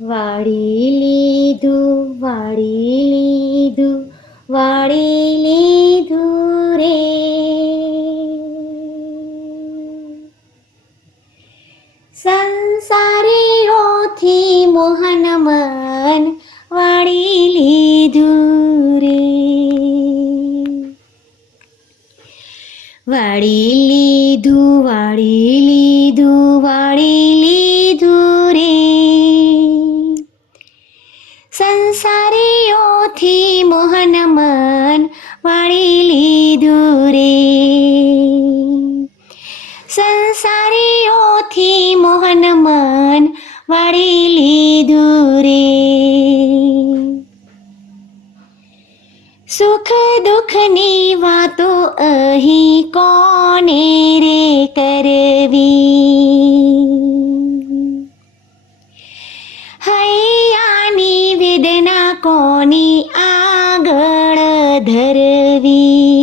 વાળી લીધું વાળી લીધું વાળી લીધું રે. સંસારીઓથી મોહન મન વાળી લીધું રે. વાળી લીધું વાળી લીધું વાળી લીધું સંસારીઓથી મોહન મન વાળી લીધું રે. સંસારીઓથી મોહન મન વાળી લીધું રે. સુખ દુઃખની વાતો અહીં કોને રે કરવી? કોની આગળ ધરવી?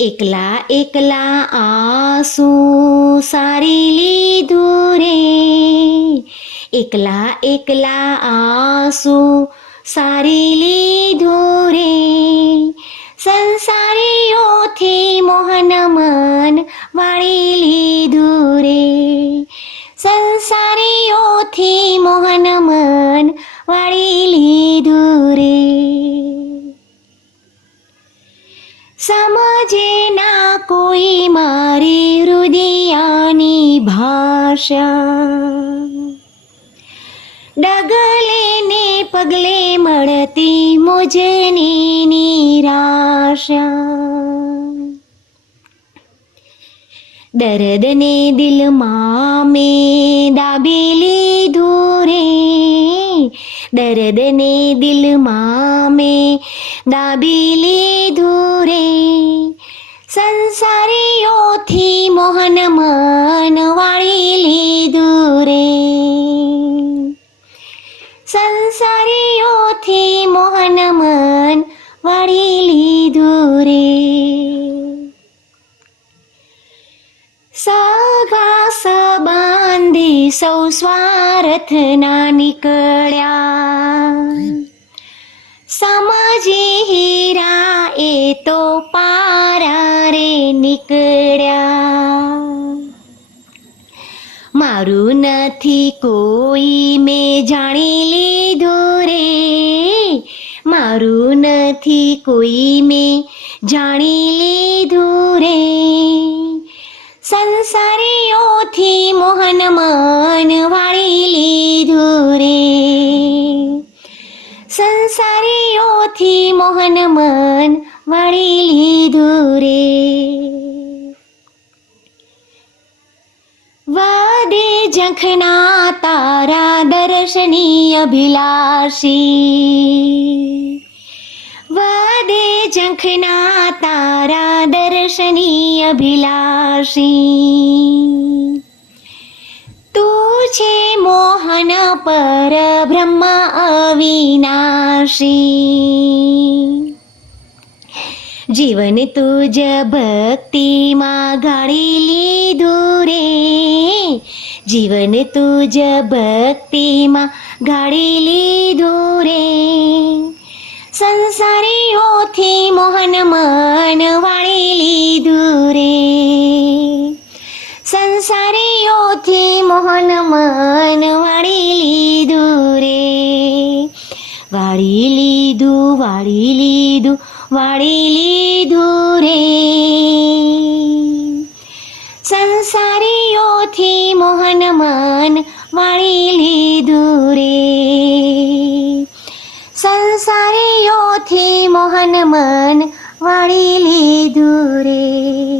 એકલા એકલા આસુ સારી લીધું રે. એકલા એકલા આસુ સારી લીધું રે. સંસારીઓથી મોહન મન વાળી સંસારીઓથી મોહન મન વાળી લીધું રે સમજે ના કોઈ મારી હૃદયાની ભાષા ડગલે ને પગલે મળતી મુજની નિરાશા દર્દને દિલમાં મેં દાબી લીધું રે દર્દને દિલમાં મેં દાબી લીધું રે સંસારીઓથી મોહન મન વાળી સંબંધી સ્વાર્થ ના નીકળ્યા. સમાજી હીરા એ તો પારા રે નીકળ્યા. મારું નથી કોઈ મેં જાણી લીધું રે. મારું નથી કોઈ મેં જાણી લીધું રે. સંસારીઓથી મોહન મન વાળી લીધું રે. સંસારીઓથી મોહન મન વાળી લીધું રે. વાદે જખના તારા દર્શની અભિલાષી. વાદે જખના તારા દર્શની અભિલાષી. છે મોહન પર બ્રહ્મ અવિનાશી. જીવન તુજ ભક્તિમાં ગાળી લીધું રે. જીવન તુજ ભક્તિમાં ગાળી લીધું રે. સંસારીઓથી મોહન મન વાળી લીધું રે. સંસારીઓથી મોહન મન વાળી લીધું વાળી લીધું વાળી લીધું રે. સંસારીઓથી મોહન મન વાળી લીધું રે. સંસારીઓથી મોહન મન વાળી લીધું રે.